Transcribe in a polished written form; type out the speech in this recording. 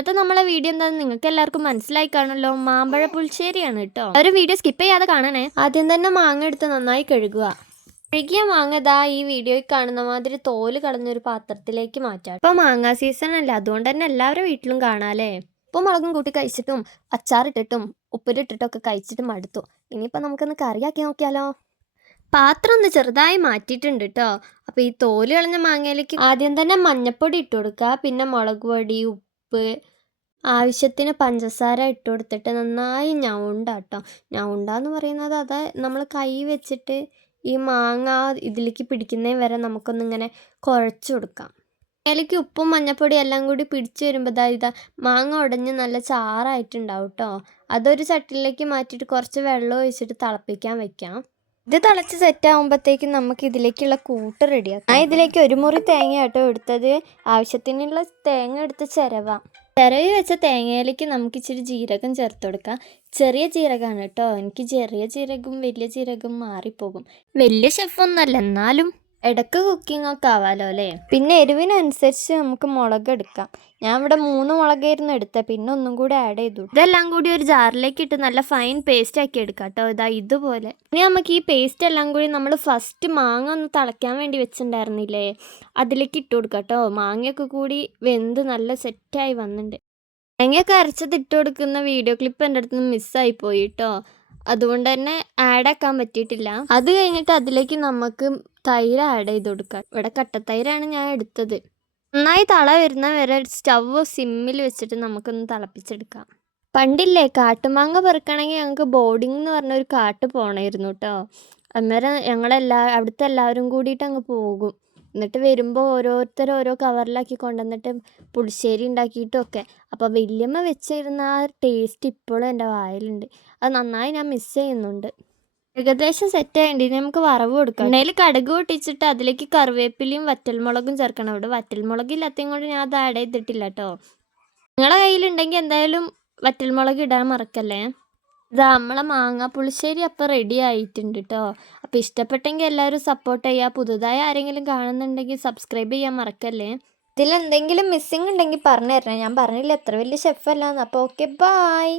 ഇന്നത്തെ നമ്മളെ വീഡിയോ എന്താണെന്ന് നിങ്ങൾക്ക് എല്ലാവർക്കും മനസ്സിലായി കാണുമല്ലോ. മാമ്പഴ പുളിശ്ശേരിയാണ് കേട്ടോ. ഒരു വീഡിയോ സ്കിപ്പ് ചെയ്യാതെ കാണണേ. ആദ്യം തന്നെ മാങ്ങ എടുത്ത് നന്നായി കഴുകുക. കഴുകിയ മാങ്ങ ഈ വീഡിയോയിൽ കാണുന്ന മാതിരി തോല് കളഞ്ഞൊരു പാത്രത്തിലേക്ക് മാറ്റാം. ഇപ്പൊ മാങ്ങാ സീസൺ അല്ല, അതുകൊണ്ട് തന്നെ എല്ലാവരുടെ വീട്ടിലും കാണാല്ലേ. ഉപ്പും മുളകും കൂട്ടി കഴിച്ചിട്ടും അച്ചാറിട്ടിട്ടും ഉപ്പിലിട്ടിട്ടും ഒക്കെ കഴിച്ചിട്ട് മടുത്തു. ഇനിയിപ്പോൾ നമുക്കൊന്ന് കറിയാക്കി നോക്കിയാലോ. പാത്രം ഒന്ന് ചെറുതായി മാറ്റിയിട്ടുണ്ട് കേട്ടോ. അപ്പോൾ ഈ തോല് കളഞ്ഞ മാങ്ങയിലേക്ക് ആദ്യം തന്നെ മഞ്ഞൾപ്പൊടി ഇട്ട് കൊടുക്കുക. പിന്നെ മുളക് പൊടി, ഉപ്പ്, ആവശ്യത്തിന് പഞ്ചസാര ഇട്ട് കൊടുത്തിട്ട് നന്നായി ഞൗണ്ടാട്ടോ. ഞൗണ്ടാന്ന് പറയുന്നത് അത് നമ്മൾ കൈ വെച്ചിട്ട് ഈ മാങ്ങ ഇതിലേക്ക് പിടിക്കുന്നതിന് വരെ നമുക്കൊന്നിങ്ങനെ കുഴച്ച് കൊടുക്കാം. അതിലേക്ക് ഉപ്പും മഞ്ഞൾപ്പൊടിയും എല്ലാം കൂടി പിടിച്ച് വരുമ്പോൾ ഇതാ മാങ്ങ ഉടഞ്ഞ് നല്ല ചാറായിട്ടുണ്ടാവും കേട്ടോ. അതൊരു ചട്ടിയിലേക്ക് മാറ്റിയിട്ട് കുറച്ച് വെള്ളം ഒഴിച്ചിട്ട് തിളപ്പിക്കാൻ വെക്കാം. ഇത് തിളച്ച് സെറ്റാകുമ്പോഴത്തേക്കും നമുക്ക് ഇതിലേക്കുള്ള കൂട്ട് റെഡിയാക്കാം. ഞാൻ ഇതിലേക്ക് ഒരു മുറി തേങ്ങ കേട്ടോ എടുത്തത്. ആവശ്യത്തിനുള്ള തേങ്ങ എടുത്ത് ചിരവി വെച്ച തേങ്ങയിലേക്ക് നമുക്ക് ഇച്ചിരി ജീരകം ചേർത്ത് കൊടുക്കാം. ചെറിയ ജീരകമാണ് കേട്ടോ. എനിക്ക് ചെറിയ ജീരകവും വലിയ ജീരകവും മാറിപ്പോകും. വലിയ ഷെഫൊന്നുമല്ല, എന്നാലും ഇടയ്ക്ക് കുക്കിംഗ് ഒക്കെ ആവാലോ അല്ലേ. പിന്നെ എരിവിനനുസരിച്ച് നമുക്ക് മുളക് എടുക്കാം. ഞാൻ ഇവിടെ 3 മുളകായിരുന്നു എടുത്തത്, പിന്നെ ഒന്നും കൂടി ആഡ് ചെയ്തു. ഇതെല്ലാം കൂടി ഒരു ജാറിലേക്ക് ഇട്ട് നല്ല ഫൈൻ പേസ്റ്റ് ആക്കി എടുക്കാം കേട്ടോ. ഇതുപോലെ. ഇനി നമുക്ക് ഈ പേസ്റ്റ് എല്ലാം കൂടി നമ്മൾ ഫസ്റ്റ് മാങ്ങ ഒന്ന് തിളയ്ക്കാൻ വേണ്ടി വെച്ചിട്ടുണ്ടായിരുന്നില്ലേ, അതിലേക്ക് ഇട്ട് കൊടുക്കാം കേട്ടോ. മാങ്ങയൊക്കെ കൂടി വെന്ത് നല്ല സെറ്റായി വന്നിട്ടുണ്ട്. തേങ്ങയൊക്കെ അരച്ചത് ഇട്ട് കൊടുക്കുന്ന വീഡിയോ ക്ലിപ്പ് എൻ്റെ അടുത്ത് നിന്ന് മിസ്സായി പോയി കേട്ടോ. അതുകൊണ്ട് തന്നെ ആഡാക്കാൻ പറ്റിയിട്ടില്ല. അത് കഴിഞ്ഞിട്ട് അതിലേക്ക് നമുക്ക് തൈര് ആഡ് ചെയ്ത് കൊടുക്കാം. ഇവിടെ കട്ടത്തൈരാണ് ഞാൻ എടുത്തത്. നന്നായി തള വരുന്ന വരെ സ്റ്റവ് സിമ്മിൽ വെച്ചിട്ട് നമുക്കൊന്ന് തിളപ്പിച്ചെടുക്കാം. പണ്ടില്ലേ കാട്ടുമാങ്ങ പെറുക്കണമെങ്കിൽ ഞങ്ങൾക്ക് ബോർഡിംഗ് എന്ന് പറഞ്ഞൊരു കാട്ട് പോകണമായിരുന്നു കേട്ടോ. അന്നേരം അവിടുത്തെ എല്ലാവരും കൂടിയിട്ട് അങ്ങ് പോകും. എന്നിട്ട് വരുമ്പോൾ ഓരോരുത്തർ ഓരോ കവറിലാക്കി കൊണ്ടുവന്നിട്ട് പുളിശ്ശേരി ഉണ്ടാക്കിയിട്ടൊക്കെ. അപ്പോൾ വല്യമ്മ വെച്ചിരുന്ന ആ ടേസ്റ്റ് ഇപ്പോഴും എൻ്റെ വായിലുണ്ട്. അത് നന്നായി ഞാൻ മിസ് ചെയ്യുന്നുണ്ട്. ഏകദേശം സെറ്റായിട്ട് നമുക്ക് വറവ് കൊടുക്കാം. എണ്ണയിൽ കടുക് പൊട്ടിച്ചിട്ട് അതിലേക്ക് കറിവേപ്പിലയും വറ്റൽമുളകും ചേർക്കണം. ഇവിടെ വറ്റൽമുളക് ഇല്ലാത്തതും കൊണ്ട് ഞാൻ അത് ആഡ് ചെയ്തിട്ടില്ല കേട്ടോ. നിങ്ങളുടെ കയ്യിലുണ്ടെങ്കിൽ എന്തായാലും വറ്റൽമുളക് ഇടാൻ മറക്കല്ലേ. നമ്മളെ മാങ്ങാ പുളിശ്ശേരി അപ്പം റെഡി ആയിട്ടുണ്ട് കേട്ടോ. അപ്പോൾ ഇഷ്ടപ്പെട്ടെങ്കിൽ എല്ലാവരും സപ്പോർട്ട് ചെയ്യുക. പുതുതായി ആരെങ്കിലും കാണുന്നുണ്ടെങ്കിൽ സബ്സ്ക്രൈബ് ചെയ്യാൻ മറക്കല്ലേ. ഇതിലെന്തെങ്കിലും മിസ്സിങ് ഉണ്ടെങ്കിൽ പറഞ്ഞു തരണേ. ഞാൻ പറഞ്ഞില്ല എത്ര വലിയ ഷെഫല്ലാന്ന്. അപ്പോൾ ഓക്കെ, ബായ്.